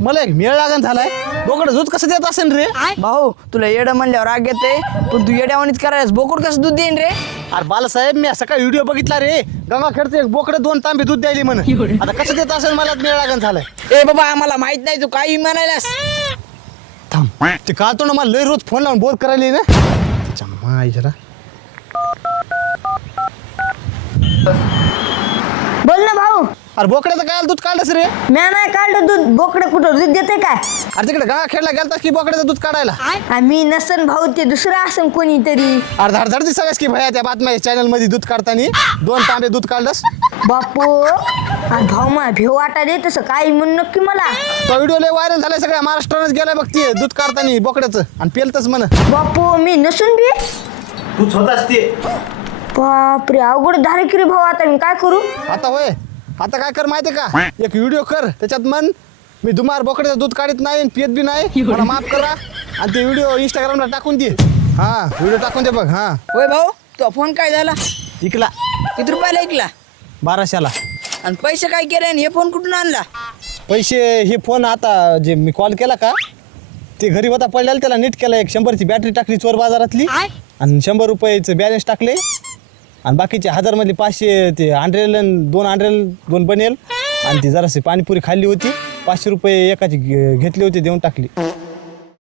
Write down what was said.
मला एक मेळ लागण झालाय. बोकडं दूध कसं देत असेल रे? भाऊ तुला येडं म्हणल्यावर राग येते, पण तू येड्यावानीच करायलास. बोकड कसं दूध देईन रे? अरे बालासाहेब, मी सकाळी व्हिडिओ बघितला रे. गंगाखेडचं एक बोकडं 2 तांबे दूध द्यायली म्हणे. आता कसं देत असेल मला मेळ लागण झालाय. ए बाबा, आम्हाला माहित नाही, तू काही म्हणायलास. थांब, ते काढतो ना, मला लय रोज फोन लावून बोर करायली ना. तिच्या माय जरा. बोल ना भाऊ. अरे बोकड्याचं काय दूध काढलंस रे? म्या नाही काढलं दूध. बोकडं कुठं दूध देते काय? अरे तिकडे गंगाखेडला गेलता की बोकड्याचं दूध काढायला? आम्ही नसन भाऊ, ते दुसरं असं कोणीतरी. अरे धडधड दिसायलास की भया त्या बातम्या चॅनल मध्ये दूध काढतानी 2 तांबे दूध काढलंस. बापू, अरे भाऊ मला भेव वाटा दे तसं काही म्हणू नक्की मला. तो व्हिडिओ लय व्हायरल झालाय, सगळ्या महाराष्ट्रानंच गेलाय बघ ते दूध काढतानी बोकड्याचं, आणि पेलतच म्हण. बापू मी नसून बी. तू स्वतःच ते. बापरे, अवघड झालं की रे भाऊ. आता मी काय करू? आता होय, आता काय कर माहितीये का, एक व्हिडिओ कर, त्याच्यात म्हण मी दुमार बोकड्याचं दूध काढत नाही, पियत बी नाही, मला माफ करा, आणि ते व्हिडिओ इंस्टाग्रामला टाकून दे. हा व्हिडिओ टाकून दे बघ. हा होय भाऊ, तो फोन काय झाला? इकला किती रुपयाला ऐकला? 1200ला. आणि पैसे काय केले आणि हे फोन कुठून आणला? पैसे हे फोन आता जे मी कॉल केला का, ते घरी होता पडलेला, त्याला नीट केला. एक 100ची बॅटरी टाकली चोर बाजारातली, आणि 100 रुपयाचं बॅलन्स टाकले, आणि बाकीचे 1000 मधले 500 ते अंड्रेल, 2 बनेल, आणि ती जराशी पाणीपुरी खाल्ली होती. 500 रुपये एकाची घेतली होती, देऊन टाकली.